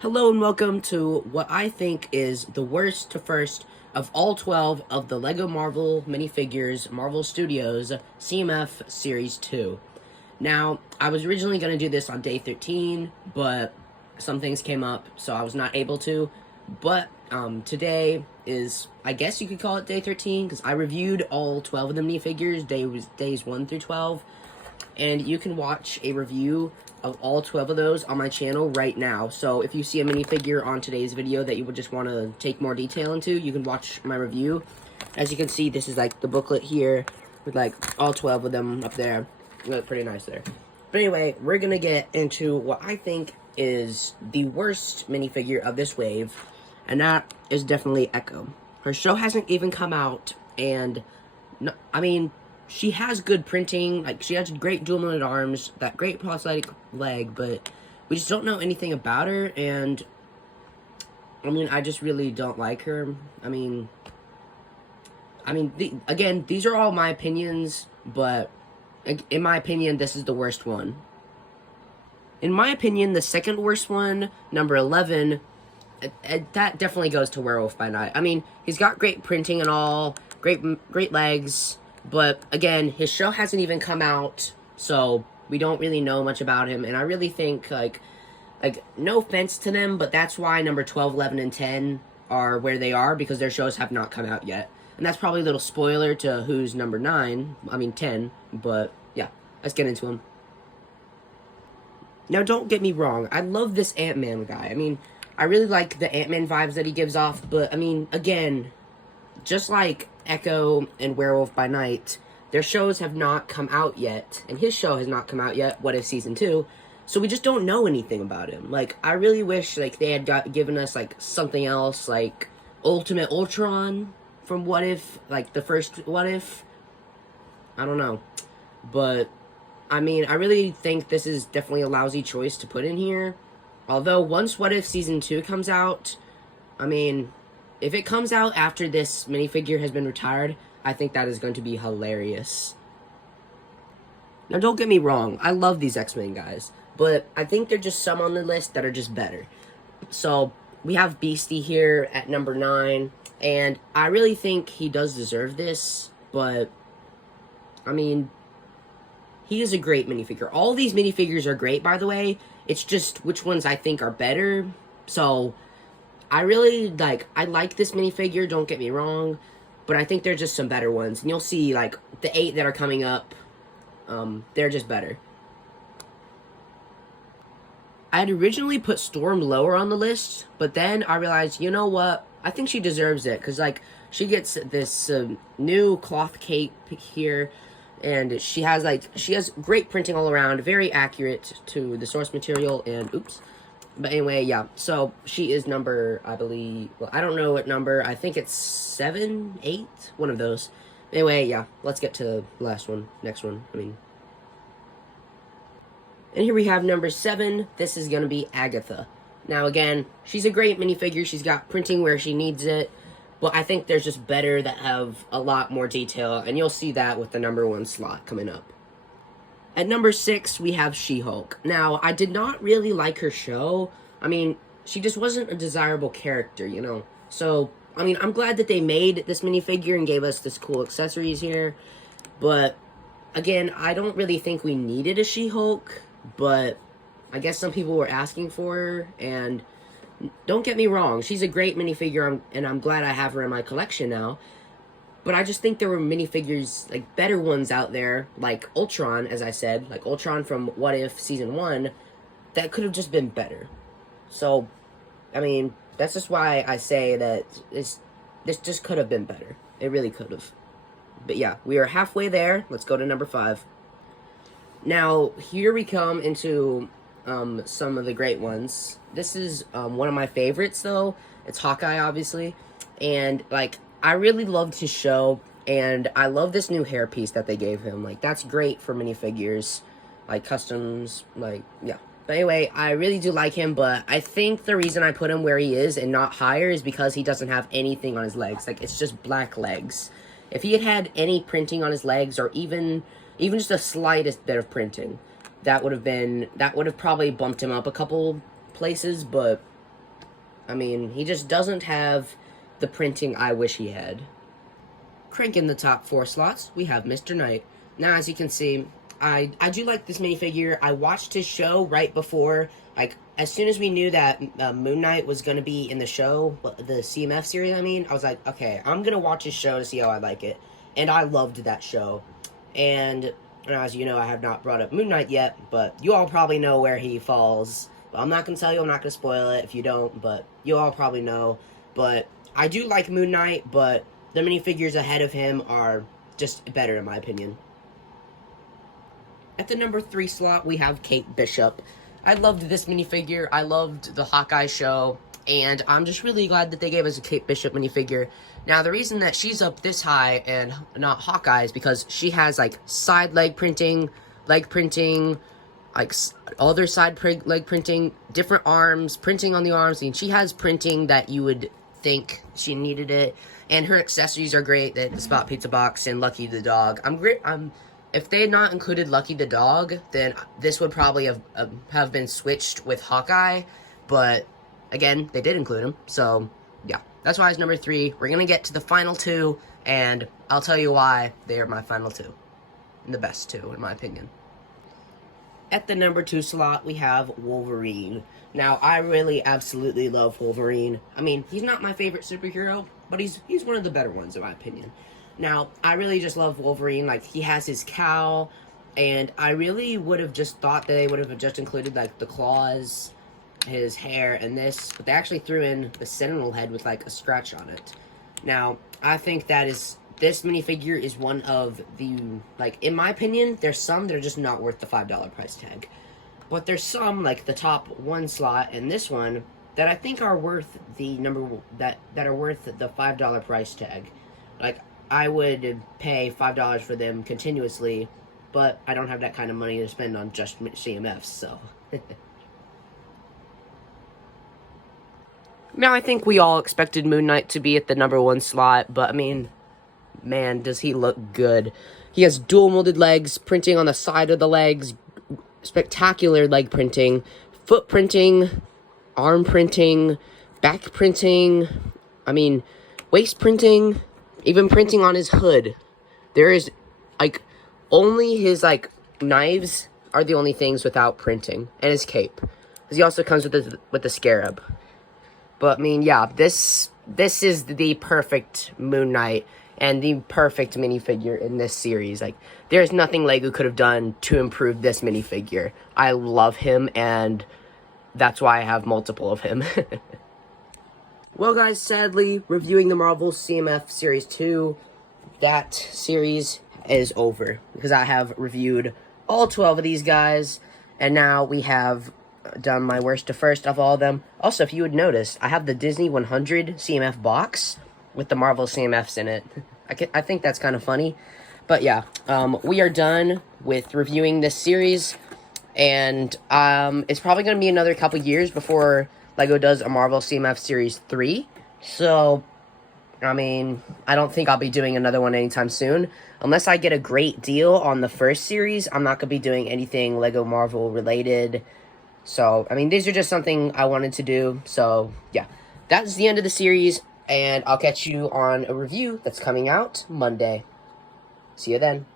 Hello and welcome to what I think is the worst to first of all 12 of the Lego Marvel minifigures Marvel Studios CMF Series 2. Now, I was originally going to do this on day 13, but some things came up, so I was not able to. But today is, I guess you could call it day 13, because I reviewed all 12 of the minifigures, days 1 through 12. And you can watch a review of all 12 of those on my channel right now. So if you see a minifigure on today's video that you would just want to take more detail into, you can watch my review. As you can see, this is like the booklet here with like all 12 of them up there. They look pretty nice there. But anyway, we're going to get into what I think is the worst minifigure of this wave, and that is definitely Echo. Her show hasn't even come out, and no, I mean, she has good printing, like she has great dual-mounted arms, that great prosthetic leg, but we just don't know anything about her, and I mean, I just really don't like her. Again, these are all my opinions, but in my opinion, this is the worst one. In my opinion, the second worst one, number 11, that definitely goes to Werewolf by Night. I mean, he's got great printing and all, great legs, but again, his show hasn't even come out, so we don't really know much about him. And I really think, like no offense to them, but that's why number 12, 11, and 10 are where they are, because their shows have not come out yet. And that's probably a little spoiler to who's number 10, but yeah, let's get into him. Now, don't get me wrong, I love this Ant-Man guy. I mean, I really like the Ant-Man vibes that he gives off, but I mean, again, just like Echo and Werewolf by Night, their shows have not come out yet, and his show has not come out yet, What If Season 2, so we just don't know anything about him. Like, I really wish, like, they had given us, like, something else, like, Ultimate Ultron from What If, like, the first What If. I don't know. But, I mean, I really think this is definitely a lousy choice to put in here. Although, once What If Season 2 comes out, I mean, if it comes out after this minifigure has been retired, I think that is going to be hilarious. Now, don't get me wrong, I love these X-Men guys, but I think there's just some on the list that are just better. So, we have Beastie here at number 9, and I really think he does deserve this, but, I mean, he is a great minifigure. All these minifigures are great, by the way. It's just which ones I think are better. So, I like this minifigure, don't get me wrong, but I think there's just some better ones. And you'll see, like, the 8 that are coming up, they're just better. I had originally put Storm lower on the list, but then I realized, you know what? I think she deserves it, because, like, she gets this new cloth cape here, and she has great printing all around, very accurate to the source material, and oops. But anyway, yeah, so she is number, I believe, well, I don't know what number, I think it's 7, 8, one of those. Anyway, yeah, let's get to the next one, And here we have number 7, this is going to be Agatha. Now again, she's a great minifigure, she's got printing where she needs it, but I think there's just better that have a lot more detail, and you'll see that with the number 1 slot coming up. At number 6, we have She-Hulk. Now, I did not really like her show. I mean, she just wasn't a desirable character, you know? So, I mean, I'm glad that they made this minifigure and gave us this cool accessories here. But, again, I don't really think we needed a She-Hulk. But, I guess some people were asking for her. And, don't get me wrong, she's a great minifigure, and I'm glad I have her in my collection now. But I just think there were minifigures, like, better ones out there, like Ultron, as I said, like Ultron from What If Season 1, that could have just been better. So, I mean, that's just why I say that this just could have been better. It really could have. But yeah, we are halfway there. Let's go to number 5. Now, here we come into some of the great ones. This is one of my favorites, though. It's Hawkeye, obviously. And, like, I really loved his show, and I love this new hairpiece that they gave him. Like, that's great for minifigures, like, customs, like, yeah. But anyway, I really do like him, but I think the reason I put him where he is and not higher is because he doesn't have anything on his legs. Like, it's just black legs. If he had had any printing on his legs, or even just the slightest bit of printing, that would have probably bumped him up a couple places, but I mean, he just doesn't have the printing I wish he had. Cranking the top 4 slots, we have Mr. Knight. Now, as you can see, I do like this minifigure. I watched his show right before, like, as soon as we knew that Moon Knight was going to be in the show, the CMF series, I was like, okay, I'm going to watch his show to see how I like it. And I loved that show. And as you know, I have not brought up Moon Knight yet, but you all probably know where he falls. Well, I'm not going to tell you, I'm not going to spoil it if you don't, but you all probably know. But I do like Moon Knight, but the minifigures ahead of him are just better in my opinion. At the number 3 slot, we have Kate Bishop. I loved this minifigure, I loved the Hawkeye show, and I'm just really glad that they gave us a Kate Bishop minifigure. Now, the reason that she's up this high and not Hawkeye is because she has, like, side leg printing, like, other side leg printing, different arms, printing on the arms. I mean, she has printing that you would think she needed it, and her accessories are great, the Spot Pizza Box and Lucky the dog. If they had not included Lucky the dog, then this would probably have been switched with Hawkeye, but again, they did include him, so yeah, that's why it's number 3. We're gonna get to the final 2, and I'll tell you why they are my final 2, and the best 2 in my opinion. At the number 2 slot, we have Wolverine. Now, I really absolutely love Wolverine. I mean, he's not my favorite superhero, but he's one of the better ones in my opinion. Now, I really just love Wolverine. Like, he has his cowl, and I really would have just thought that they would have just included, like, the claws, his hair, and this, but they actually threw in the Sentinel head with, like, a scratch on it. Now, I think this minifigure is one of the, like, in my opinion, there's some that are just not worth the $5 price tag. But there's some, like the top 1 slot and this one, that I think are worth the that are worth the $5 price tag. Like, I would pay $5 for them continuously, but I don't have that kind of money to spend on just CMFs, so. Now, I think we all expected Moon Knight to be at the number 1 slot, but I mean, man, does he look good. He has dual molded legs, printing on the side of the legs, spectacular leg printing, foot printing, arm printing, back printing, I mean, waist printing, even printing on his hood. There is, like, only his, like, knives are the only things without printing, and his cape. Because he also comes with the scarab. But, I mean, yeah, this is the perfect Moon Knight and the perfect minifigure in this series. Like, there's nothing Lego could have done to improve this minifigure. I love him, and that's why I have multiple of him. Well, guys, sadly, reviewing the Marvel CMF Series 2, that series is over. Because I have reviewed all 12 of these guys, and now we have done my worst to first of all of them. Also, if you would notice, I have the Disney 100 CMF box with the Marvel CMFs in it. I think that's kind of funny. But yeah, we are done with reviewing this series, and it's probably going to be another couple years before Lego does a Marvel CMF Series 3. So, I mean, I don't think I'll be doing another one anytime soon. Unless I get a great deal on the first series, I'm not going to be doing anything Lego Marvel related. So, I mean, these are just something I wanted to do. So, yeah, that's the end of the series, and I'll catch you on a review that's coming out Monday. See you then.